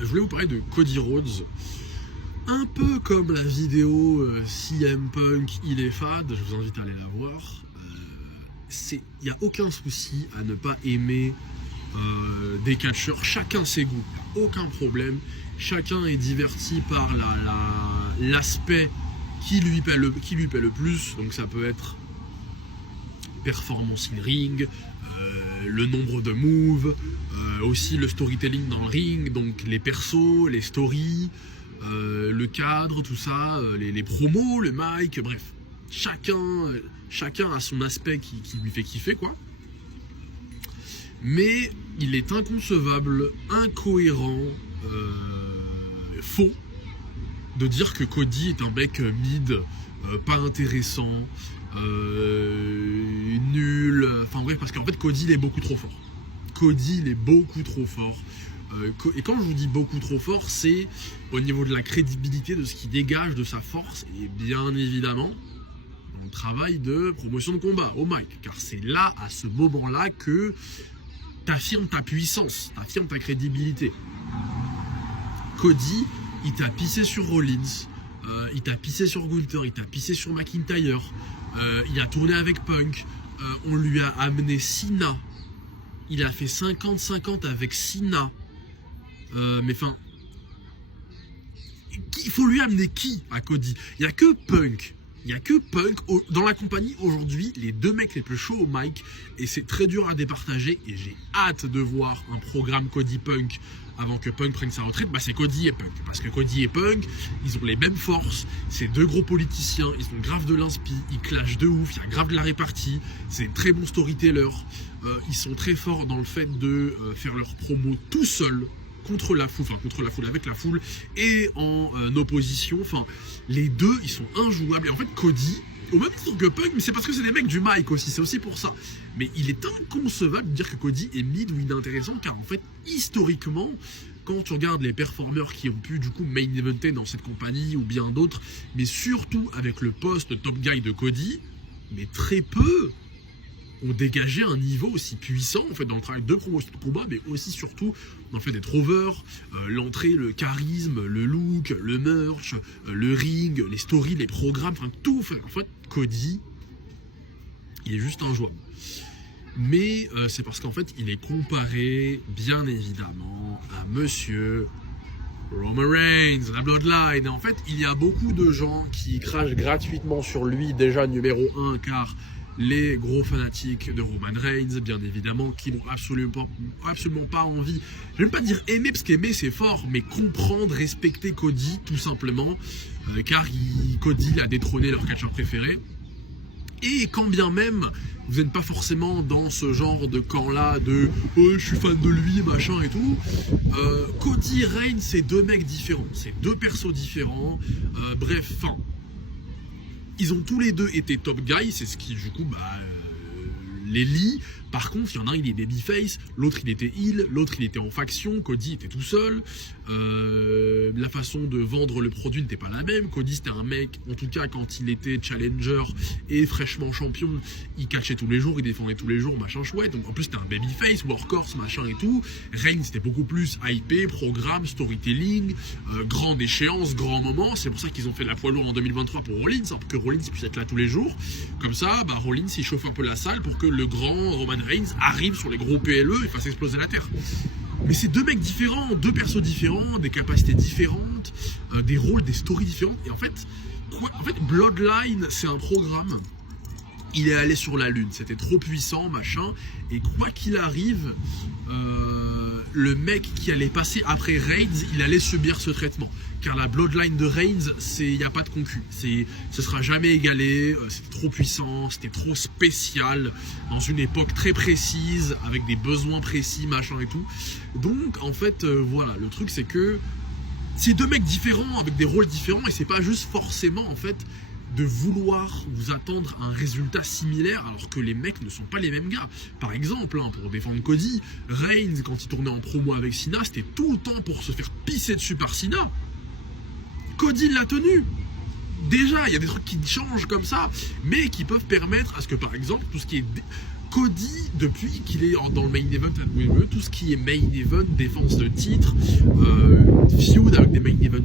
Je voulais vous parler de Cody Rhodes. Un peu comme la vidéo CM Punk, il est fade, je vous invite à aller la voir. Il n'y a aucun souci à ne pas aimer des catcheurs, chacun ses goûts, aucun problème. Chacun est diverti par l'aspect qui lui plaît le plus. Donc ça peut être performance in ring, le nombre de moves, aussi le storytelling dans le ring, donc les persos, les stories, le cadre, tout ça, les promos, le mic, bref. Chacun a son aspect qui lui fait kiffer, quoi. Mais il est inconcevable, incohérent, faux de dire que Cody est un mec mid, pas intéressant, nul, enfin bref, parce qu'en fait Cody il est beaucoup trop fort. Cody il est beaucoup trop fort. Et quand je vous dis beaucoup trop fort, c'est au niveau de la crédibilité, de ce qui dégage de sa force, et bien évidemment mon travail de promotion de combat au mic, car c'est là, à ce moment-là, que t'affirmes ta puissance, t'affirmes ta crédibilité. Cody, il t'a pissé sur Rollins, il t'a pissé sur Gunther, il t'a pissé sur McIntyre, il a tourné avec Punk, on lui a amené Cena, il a fait 50-50 avec Cena, mais enfin, il faut lui amener qui à Cody? Il n'y a que Punk. Il n'y a que Punk dans la compagnie aujourd'hui, les deux mecs les plus chauds au mic, et c'est très dur à départager, et j'ai hâte de voir un programme Cody Punk avant que Punk prenne sa retraite. Bah c'est Cody et Punk, parce que Cody et Punk, ils ont les mêmes forces, c'est deux gros politiciens, ils sont grave de l'inspi, ils clashent de ouf, il y a grave de la répartie, c'est très bons storytellers, ils sont très forts dans le fait de faire leur promo tout seuls, contre la foule, avec la foule, et en opposition, enfin, les deux, ils sont injouables. Et en fait, Cody, au même titre que Punk, mais c'est parce que c'est des mecs du mic aussi, c'est aussi pour ça. Mais il est inconcevable de dire que Cody est mid ou inintéressant, car en fait, historiquement, quand tu regardes les performeurs qui ont pu du coup main eventer dans cette compagnie ou bien d'autres, mais surtout avec le poste de top guy de Cody, mais très peu ont dégagé un niveau aussi puissant en fait dans le travail de promotion de combat, mais aussi surtout dans le fait d'être over, l'entrée, le charisme, le look, le merch, le ring, les stories, les programmes, enfin tout. En fait, Cody, il est juste injouable. Mais c'est parce qu'en fait, il est comparé, bien évidemment, à Monsieur Roman Reigns, la Bloodline. Et en fait, il y a beaucoup de gens qui crachent gratuitement sur lui, déjà numéro 1, car les gros fanatiques de Roman Reigns, bien évidemment, qui n'ont absolument pas envie, je ne vais pas dire aimer, parce qu'aimer c'est fort, mais comprendre, respecter Cody, tout simplement, car Cody a détrôné leur catcheur préféré. Et quand bien même vous n'êtes pas forcément dans ce genre de camp-là de oh, je suis fan de lui, machin et tout, Cody et Reigns, c'est deux mecs différents, c'est deux persos différents, bref, enfin, ils ont tous les deux été top guys, c'est ce qui du coup les lie. Par contre, il y en a un, il est babyface, l'autre il était heel, l'autre il était en faction, Cody était tout seul. La façon de vendre le produit n'était pas la même. Cody c'était un mec, en tout cas quand il était challenger et fraîchement champion, il catchait tous les jours, il défendait tous les jours, machin chouette. Donc en plus c'était un babyface, workhorse, machin et tout. Reigns c'était beaucoup plus hypé, programme, storytelling, grande échéance, grand moment. C'est pour ça qu'ils ont fait la poids lourd en 2023 pour Rollins, hein, pour que Rollins puisse être là tous les jours. Comme ça, Rollins il chauffe un peu la salle pour que le grand Roman Reigns arrive sur les gros PLE et fasse exploser la terre. Mais c'est deux mecs différents, deux persos différents, des capacités différentes, des rôles, des stories différentes. Et en fait, Bloodline, c'est un programme. Il est allé sur la lune, c'était trop puissant, machin. Et quoi qu'il arrive, le mec qui allait passer après Reigns, il allait subir ce traitement. Car la Bloodline de Reigns, il n'y a pas de concu. Ce sera jamais égalé, c'était trop puissant, c'était trop spécial, dans une époque très précise, avec des besoins précis, machin et tout. Donc, en fait, voilà, le truc c'est que c'est deux mecs différents, avec des rôles différents, et c'est pas juste forcément, en fait, de vouloir vous attendre à un résultat similaire alors que les mecs ne sont pas les mêmes gars. Par exemple, pour défendre Cody, Reigns, quand il tournait en promo avec Cena, c'était tout le temps pour se faire pisser dessus par Cena. Cody l'a tenu. Déjà, il y a des trucs qui changent comme ça, mais qui peuvent permettre à ce que, par exemple, tout ce qui est... Cody, depuis qu'il est dans le main event à WWE, tout ce qui est main event, défense de titre,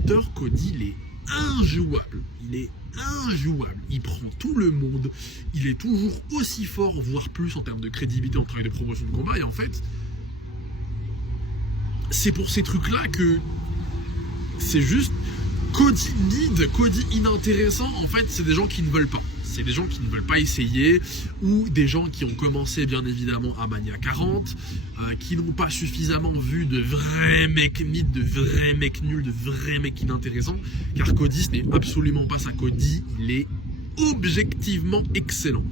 Hunter, Cody, il est injouable. Il est injouable. Il prend tout le monde. Il est toujours aussi fort, voire plus en termes de crédibilité en travail de promotion de combat. Et en fait, c'est pour ces trucs-là que c'est juste Cody mid, Cody inintéressant. En fait, c'est des gens qui ne veulent pas. C'est des gens qui ne veulent pas essayer, ou des gens qui ont commencé bien évidemment à Mania 40, qui n'ont pas suffisamment vu de vrais mecs mid, de vrais mecs nuls, de vrais mecs inintéressants, car Cody ce n'est absolument pas ça. Cody, il est objectivement excellent.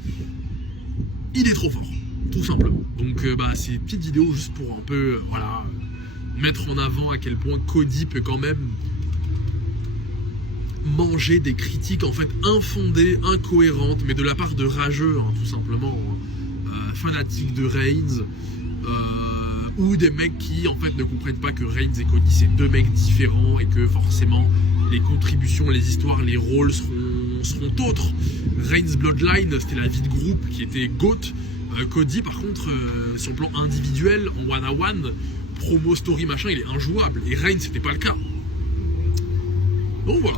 Il est trop fort, tout simplement. Donc c'est une petite vidéo juste pour un peu mettre en avant à quel point Cody peut quand même manger des critiques en fait infondées, incohérentes, mais de la part de rageux, tout simplement, fanatiques de Reigns, ou des mecs qui en fait ne comprennent pas que Reigns et Cody c'est deux mecs différents et que forcément les contributions, les histoires, les rôles seront autres. Reigns Bloodline, c'était la vie de groupe qui était GOAT. Cody par contre, sur le plan individuel, en one-on-one, promo story machin, il est injouable, et Reigns c'était pas le cas. Donc voilà.